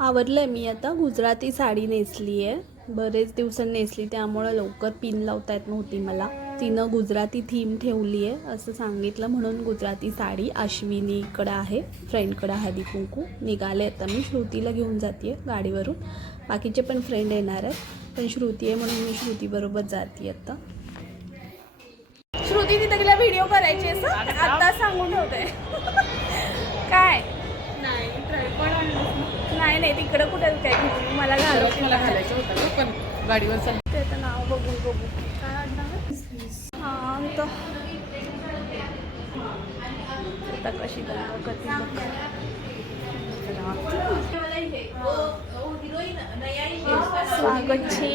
आवरलंय मी आता. गुजराती साडी नेसली आहे बरेच दिवसांनी नेसली त्यामुळं लवकर पिन लावता येत नव्हती मला. तिनं गुजराती थीम ठेवली आहे असं सांगितलं म्हणून गुजराती साडी अश्विनीकडं आहे फ्रेंडकडं हळदी कुंकू निघाले आता मी श्रुतीला घेऊन जाते गाडीवरून. बाकीचे पण फ्रेंड येणार आहेत पण श्रुती आहे म्हणून मी श्रुतीबरोबर जाते आता. श्रुती तिथे गेला व्हिडिओ करायची असं? आता सांगून ठेवते काय? नाही नाही तिकडं कुठं काय मला मला घालायचं होतं पण गाडीवर चाल. त्याचं नाव बघून बघू काय आहे? शांत आता कशी करते स्वागत छे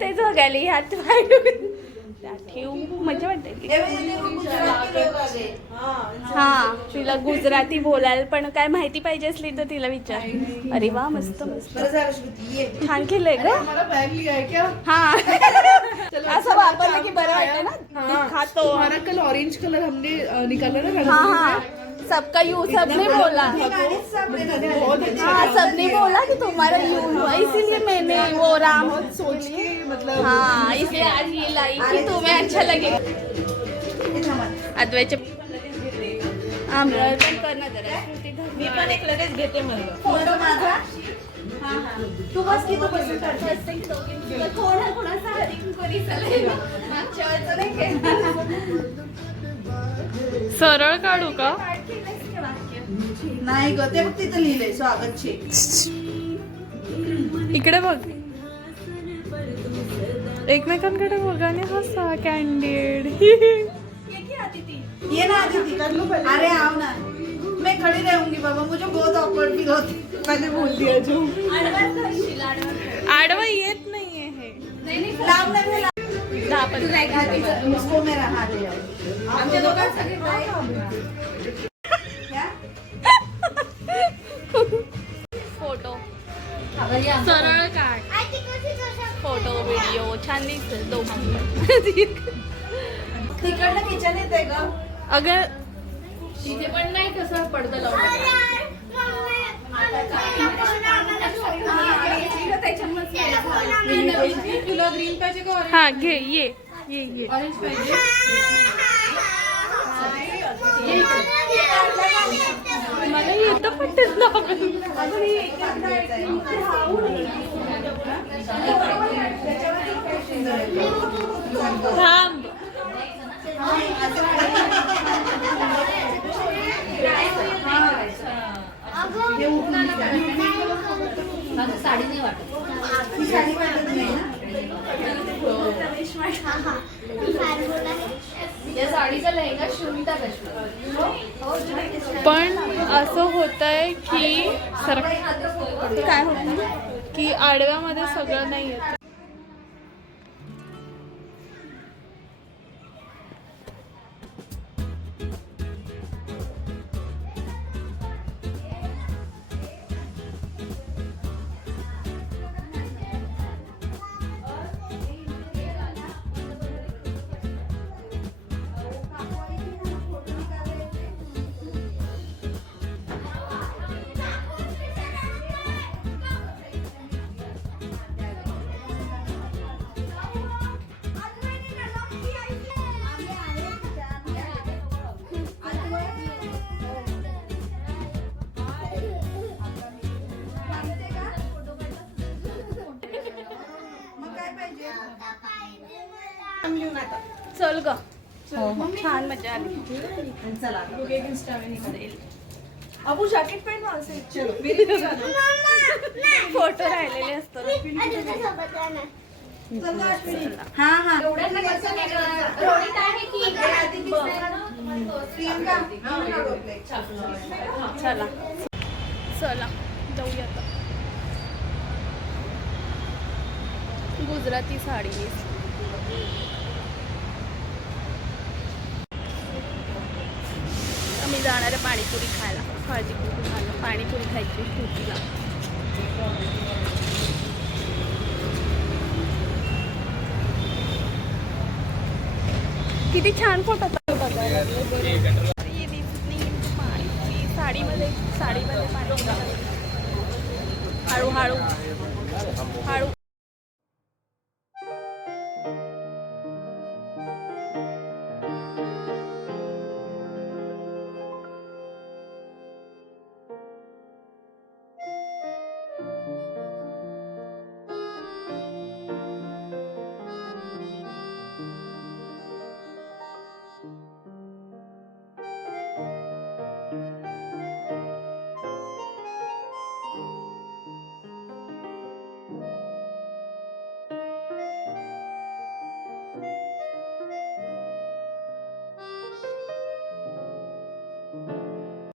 तेच बघायला ह्यात ठेवू? मजा वाटते हा. तिला गुजराती बोलायला पण काय माहिती पाहिजे असली तर तिला विचार. अरे वा मस्त मस्त. छान केलंय ग. मला बॅग लिया है क्या हा. असं वापरलं की बरं वाटतं ना? खातो. हमारा कल ऑरेंज कलर हमने निकाला ना हाँ हाँ. सबका यूज सबने बोला। हाँ सबने बोला कि तुम्हारा यूज हुआ इसीलिए मैंने वो राम सोच के मतलब हाँ इसलिए आज ये लाई कि तुम्हें अच्छा लगे। अद्वैचे पण जरा मी पण एक लगेच घेते मला फोटो माझा? तू बस की तू बस. कोणा कोणाचा हरी कुंकू मागच्या वेळेचं नाही. सरळ काढू का? नाही ग ते बघ तिथं लिहिलंय स्वागत छे इकडे बघ. एकमेकांकडे बघाने हसा कॅन्डिड ये ना आदिती कर लो पहले. अरे आओ ना. मैं खड़ी रहूंगी बाबा मुझे बहुत ऑकवर्ड फील होती मैंने बोल दिया जो फोटो. सरळ काढ. फोटो व्हिडिओ छान दिसत दोघांना. तिकडनं किचन येते ग. अगं तिथे पण नाही कसं पाहिजे का हा घे ये. ये ये। ऑरेंज पाहिजे मला येतं पण तेच दाखवून. थांब ती साडी वाटत नाही ना? पण असं होत आहे की सर काय होतं? की आडव्यामध्ये सगळं नाही येत. चल ग. छान मजा आली. चला अबू जॅकेट चलो. फोटो राहिलेले असतात. हा हा. चला. चला. जाऊया आता. गुजराती साडी नेसली. आम्ही जाणार आहे पाणीपुरी खायला. कुंकू खायला. पाणीपुरी खायची स्कूटीला किती छान फोटो साडीमध्ये साडीमध्ये पाणी हळू हळू हळू.